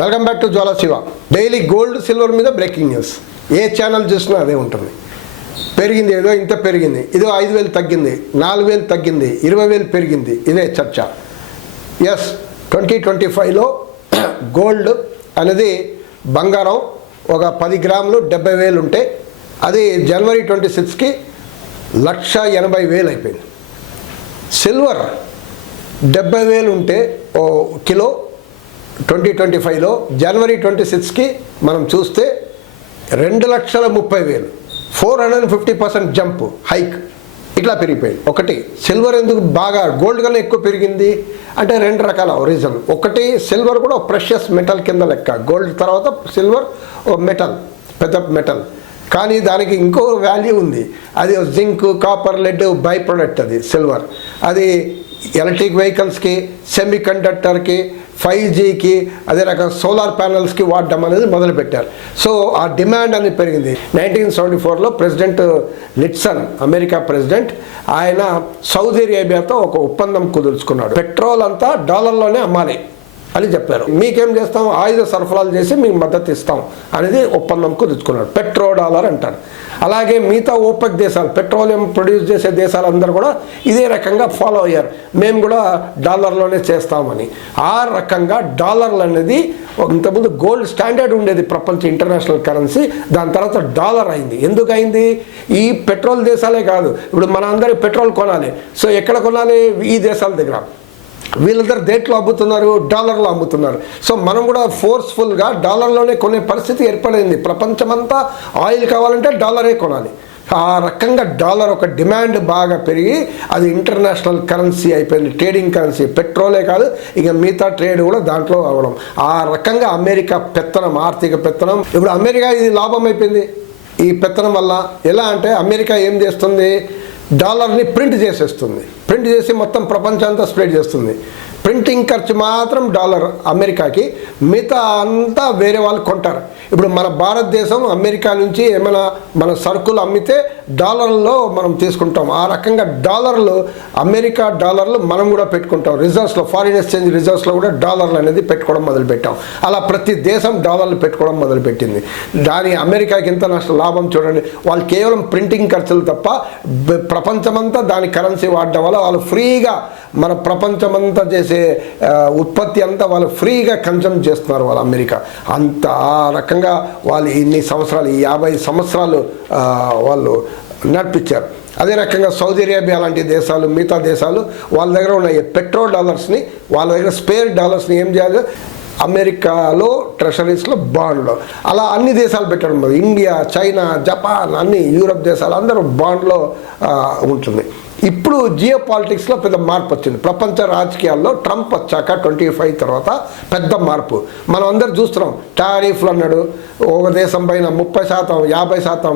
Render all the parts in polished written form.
Welcome back to Jwala Shiva. Daily gold silver మీద breaking news. ఏ channel చూసినా అదే ఉంటుంది. పెరిగింది, ఏదో ఇంత పెరిగింది, ఇదో 5,000 తగ్గింది, 4,000 తగ్గింది, 20,000 పెరిగింది, ఇదే చర్చ. ఎస్, 2025లో గోల్డ్ అనేది బంగారం ఒక 10 గ్రాములు 70,000 ఉంటే అది జనవరి 26కి 1,80,000 అయిపోయింది. సిల్వర్ 70,000 ఉంటే ఓ కిలో 2025లో జనవరి 26కి మనం చూస్తే 2,30,000, 450% జంప్, హైక్ ఇట్లా పెరిగిపోయింది. ఒకటి సిల్వర్ ఎందుకు బాగా గోల్డ్ కన్నా ఎక్కువ పెరిగింది అంటే 2 రకాల రీజన్. ఒకటి సిల్వర్ కూడా ప్రెషియస్ మెటల్ కింద లెక్క, గోల్డ్ తర్వాత సిల్వర్ ఓ మెటల్, పెద్ద మెటల్. కానీ దానికి ఇంకో వాల్యూ ఉంది, అది zinc, copper, led by product. అది సిల్వర్, అది ఎలక్ట్రిక్ వెహికల్స్కి, సెమీ కండక్టర్కి, 5Gకి, అదే రకం సోలార్ ప్యానల్స్కి వాడడం అనేది మొదలుపెట్టారు. సో ఆ డిమాండ్ అనేది పెరిగింది. 1974లో ప్రెసిడెంట్ నిక్సన్, అమెరికా ప్రెసిడెంట్, ఆయన సౌదీ అరేబియాతో ఒక ఒప్పందం కుదుర్చుకున్నాడు. పెట్రోల్ అంతా డాలర్లోనే అమ్మాలి అని చెప్పారు. మీకేం చేస్తాం, ఆయుధ సరఫరాలు చేసి మీకు మద్దతు ఇస్తాం అనేది ఒప్పందం కుదుర్చుకున్నాడు. పెట్రో డాలర్ అంటారు. అలాగే మిగతా ఓపెక్ దేశాలు, పెట్రోలియం ప్రొడ్యూస్ చేసే దేశాలందరూ కూడా ఇదే రకంగా ఫాలో అయ్యారు. మేము కూడా డాలర్లోనే చేస్తామని. ఆ రకంగా డాలర్లు అనేది ఇంతకుముందు గోల్డ్ స్టాండర్డ్ ఉండేది ప్రపంచ ఇంటర్నేషనల్ కరెన్సీ, దాని తర్వాత డాలర్ అయింది. ఎందుకు అయింది? ఈ పెట్రోల్ దేశాలే కాదు, ఇప్పుడు మన అందరి పెట్రోల్ కొనాలి. సో ఎక్కడ కొనాలి? ఈ దేశాల దగ్గర. వీళ్ళందరూ దేంట్లో అమ్ముతున్నారు? డాలర్లో అమ్ముతున్నారు. సో మనం కూడా ఫోర్స్ఫుల్గా డాలర్లోనే కొనే పరిస్థితి ఏర్పడింది. ప్రపంచమంతా ఆయిల్ కావాలంటే డాలరే కొనాలి. ఆ రకంగా డాలర్ ఒక డిమాండ్ బాగా పెరిగి అది ఇంటర్నేషనల్ కరెన్సీ అయిపోయింది, ట్రేడింగ్ కరెన్సీ. పెట్రోలే కాదు, ఇక మిగతా ట్రేడ్ కూడా దాంట్లో అవ్వడం. ఆ రకంగా అమెరికా పెత్తనం, ఆర్థిక పెత్తనం. ఇప్పుడు అమెరికా ఇది లాభం అయిపోయింది ఈ పెత్తనం వల్ల. ఎలా అంటే అమెరికా ఏం చేస్తుంది, డాలర్ని ప్రింట్ చేసేస్తుంది. ప్రింట్ చేసి మొత్తం ప్రపంచం అంతా స్ప్రెడ్ చేస్తుంది. ప్రింటింగ్ ఖర్చు మాత్రం డాలర్ అమెరికాకి, మిగతా అంతా వేరే వాళ్ళు కొంటారు. ఇప్పుడు మన భారతదేశం అమెరికా నుంచి ఏమైనా మన సరుకులు అమ్మితే డాలర్లో మనం తీసుకుంటాం. ఆ రకంగా డాలర్లు, అమెరికా డాలర్లు మనం కూడా పెట్టుకుంటాం. రిజర్వ్స్లో, ఫారిన్ ఎక్స్చేంజ్ రిజర్వ్స్లో కూడా డాలర్లు అనేది పెట్టుకోవడం మొదలుపెట్టాం. అలా ప్రతి దేశం డాలర్లు పెట్టుకోవడం మొదలుపెట్టింది. దాని అమెరికాకి ఎంత నష్టం, లాభం చూడండి. వాళ్ళు కేవలం ప్రింటింగ్ ఖర్చులు తప్ప ప్రపంచమంతా దాని కరెన్సీ వాడడం వల్ల వాళ్ళు ఫ్రీగా మన ప్రపంచమంతా చేసే ఉత్పత్తి అంతా వాళ్ళు ఫ్రీగా కన్జ్యూమ్ చేస్తున్నారు వాళ్ళు అమెరికా. అంత ఆ రకంగా వాళ్ళు ఇన్ని సంవత్సరాలు, ఈ 50 సంవత్సరాలు వాళ్ళు నడిపించారు. అదే రకంగా సౌదీ అరేబియా లాంటి దేశాలు, మిగతా దేశాలు వాళ్ళ దగ్గర ఉన్న పెట్రో డాలర్స్ని, వాళ్ళ దగ్గర స్పేర్ డాలర్స్ని ఏం చేయాలి, అమెరికాలో ట్రెషరీస్లో, బాండ్లో, అలా అన్ని దేశాలు పెట్టడం. ఇండియా, చైనా, జపాన్, అన్ని యూరప్ దేశాలు అందరూ బాండ్లో ఉంటుంది. ఇప్పుడు జియో పాలిటిక్స్లో పెద్ద మార్పు వచ్చింది. ప్రపంచ రాజకీయాల్లో ట్రంప్ వచ్చాక 25 తర్వాత పెద్ద మార్పు మనం అందరు చూస్తున్నాం. టారిఫ్లు అన్నాడు, ఒక దేశం పైన 30%, 50%,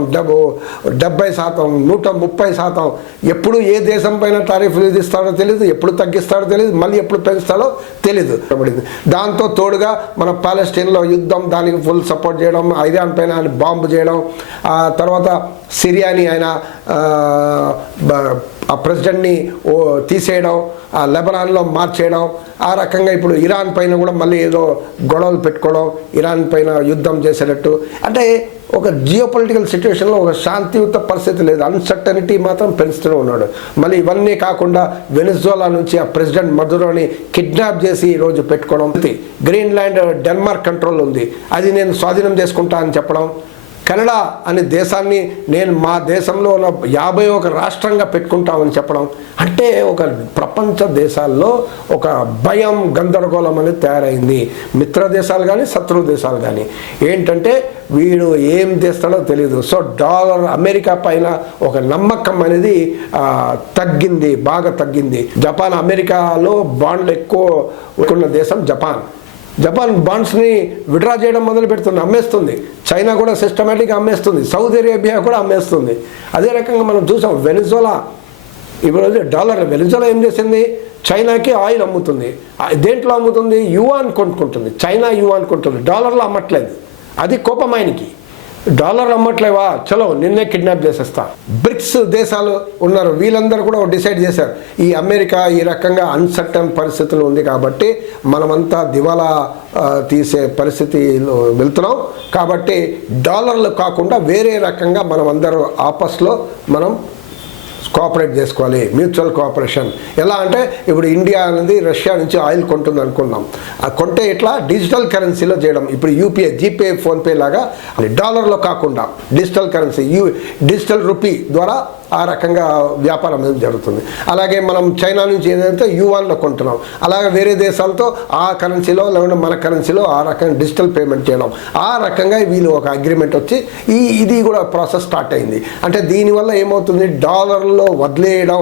70%, 130%. ఎప్పుడు ఏ దేశం పైన టారిఫ్లు విధిస్తాడో తెలియదు, ఎప్పుడు తగ్గిస్తాడో తెలియదు, మళ్ళీ ఎప్పుడు పెంచుతాడో తెలియదు. దాంతో తోడుగా మన పాలెస్టైన్లో యుద్ధం, దానికి ఫుల్ సపోర్ట్ చేయడం, ఇరాన్ పైన ఆయన బాంబు చేయడం, ఆ తర్వాత సిరియాని ఆయన ఆ ప్రెసిడెంట్ని తీసేయడం, ఆ లెబనాన్లో మార్చేయడం, ఆ రకంగా ఇప్పుడు ఇరాన్ పైన కూడా మళ్ళీ ఏదో గొడవలు పెట్టుకోవడం, ఇరాన్ పైన యుద్ధం చేసేటట్టు. అంటే ఒక జియో పొలిటికల్ సిచ్యువేషన్లో ఒక శాంతియుత పరిస్థితి లేదు, అన్సర్టనిటీ మాత్రం పెంచుతూనే ఉన్నాడు. మళ్ళీ ఇవన్నీ కాకుండా వెనిజులా నుంచి ఆ ప్రెసిడెంట్ మదురోని కిడ్నాప్ చేసి ఈరోజు పెట్టుకోవడం. గ్రీన్లాండ్ డెన్మార్క్ కంట్రోల్ ఉంది, అది నేను స్వాధీనం చేసుకుంటా అని చెప్పడం. కెనడా అనే దేశాన్ని నేను మా దేశంలో 51 రాష్ట్రంగా పెట్టుకుంటామని చెప్పడం. అంటే ఒక ప్రపంచ దేశాల్లో ఒక భయం, గందరగోళం అనేది తయారైంది. మిత్ర దేశాలు కానీ శత్రు దేశాలు కానీ ఏంటంటే వీడు ఏం చేస్తాడో తెలియదు. సో డాలర్, అమెరికా పైన ఒక నమ్మకం అనేది తగ్గింది, బాగా తగ్గింది. జపాన్, అమెరికాలో బాండ్లు ఎక్కువ ఉన్న దేశం జపాన్. జపాన్ బాండ్స్ని విడ్రా చేయడం మొదలు పెడుతుంది, అమ్మేస్తుంది. చైనా కూడా సిస్టమేటిక్గా అమ్మేస్తుంది, సౌదీ అరేబియా కూడా అమ్మేస్తుంది. అదే రకంగా మనం చూసాం వెనిజులా. ఇప్పుడు డాలర్, వెనిజులా ఏం చేసింది, చైనాకి ఆయిల్ అమ్ముతుంది. దేంట్లో అమ్ముతుంది? యువాన్ కొనుక్కుంటుంది. చైనా యువాన్ కొంటుంది, డాలర్లో అమ్మట్లేదు. అది కోపం ఆయనకి. డాలర్ అమ్మట్లేవా, చలో నిన్నే కిడ్నాప్ చేసేస్తా. బ్రిక్స్ దేశాలు ఉన్నారు, వీళ్ళందరూ కూడా డిసైడ్ చేశారు ఈ అమెరికా ఈ రకంగా అన్సర్టన్ పరిస్థితులు ఉంది కాబట్టి మనమంతా దివాలా తీసే పరిస్థితిలో వెళ్తున్నాం కాబట్టి డాలర్లు కాకుండా వేరే రకంగా మనం అందరూ ఆపస్లో మనం కోఆపరేట్ చేసుకోవాలి, మ్యూచువల్ కోఆపరేషన్. ఎలా అంటే ఇప్పుడు ఇండియా అనేది రష్యా నుంచి ఆయిల్ కొంటుంది అనుకున్నాం, కొంటే ఇట్లా డిజిటల్ కరెన్సీలో చేయడం. ఇప్పుడు యూపీఐ, జీపే, ఫోన్పే లాగా డాలర్లో కాకుండా డిజిటల్ కరెన్సీ, డిజిటల్ రూపీ ద్వారా ఆ రకంగా వ్యాపారం అనేది జరుగుతుంది. అలాగే మనం చైనా నుంచి ఏదైతే యువాన్లో కొంటున్నాం, అలాగే వేరే దేశాలతో ఆ కరెన్సీలో లేకుంటే మన కరెన్సీలో ఆ రకంగా డిజిటల్ పేమెంట్ చేయడం. ఆ రకంగా వీళ్ళు ఒక అగ్రిమెంట్ వచ్చి ఇది కూడా ప్రాసెస్ స్టార్ట్ అయింది. అంటే దీనివల్ల ఏమవుతుంది, డాలర్లో వదిలేయడం,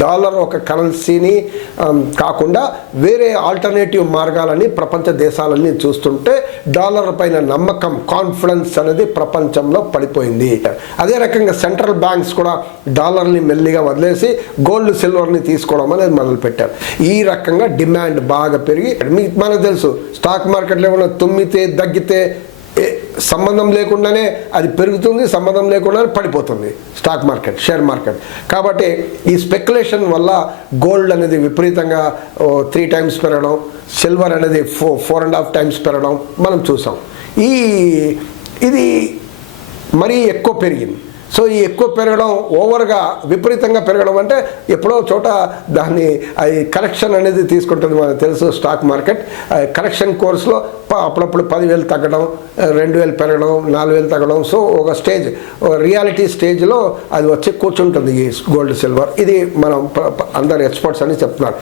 డాలర్ ఒక కరెన్సీని కాకుండా వేరే ఆల్టర్నేటివ్ మార్గాలని ప్రపంచ దేశాలన్నీ చూస్తుంటే డాలర్ పైన నమ్మకం, కాన్ఫిడెన్స్ అనేది ప్రపంచంలో పడిపోయింది. అదే రకంగా సెంట్రల్ బ్యాంక్స్ కూడా డాలర్ని మెల్లిగా వదిలేసి గోల్డ్ సిల్వర్ని తీసుకోవడం అనేది మొదలుపెట్టారు. ఈ రకంగా డిమాండ్ బాగా పెరిగి మనకు తెలుసు స్టాక్ మార్కెట్లో ఏమైనా తుమ్మితే దగ్గితే సంబంధం లేకుండానే అది పెరుగుతుంది, సంబంధం లేకుండానే పడిపోతుంది స్టాక్ మార్కెట్, షేర్ మార్కెట్. కాబట్టి ఈ స్పెక్యులేషన్ వల్ల గోల్డ్ అనేది విపరీతంగా 3 times పెరగడం, సిల్వర్ అనేది 4.5 times పెరగడం మనం చూసాం. ఇది మరీ ఎక్కువ పెరిగింది. సో ఈ ఎక్కువ పెరగడం, ఓవర్గా విపరీతంగా పెరగడం అంటే ఎప్పుడో చోట దాన్ని అది కరెక్షన్ అనేది తీసుకుంటుంది. మనకు తెలుసు స్టాక్ మార్కెట్ కరెక్షన్ కోర్స్లో అప్పుడప్పుడు 10,000 తగ్గడం, 2,000 పెరగడం, 4,000 తగ్గడం. సో ఒక స్టేజ్, రియాలిటీ స్టేజ్లో అది వచ్చి కూర్చుంటుంది ఈ గోల్డ్ సిల్వర్. ఇది మనం అందరు ఎక్స్పర్ట్స్ అని చెప్తున్నారు.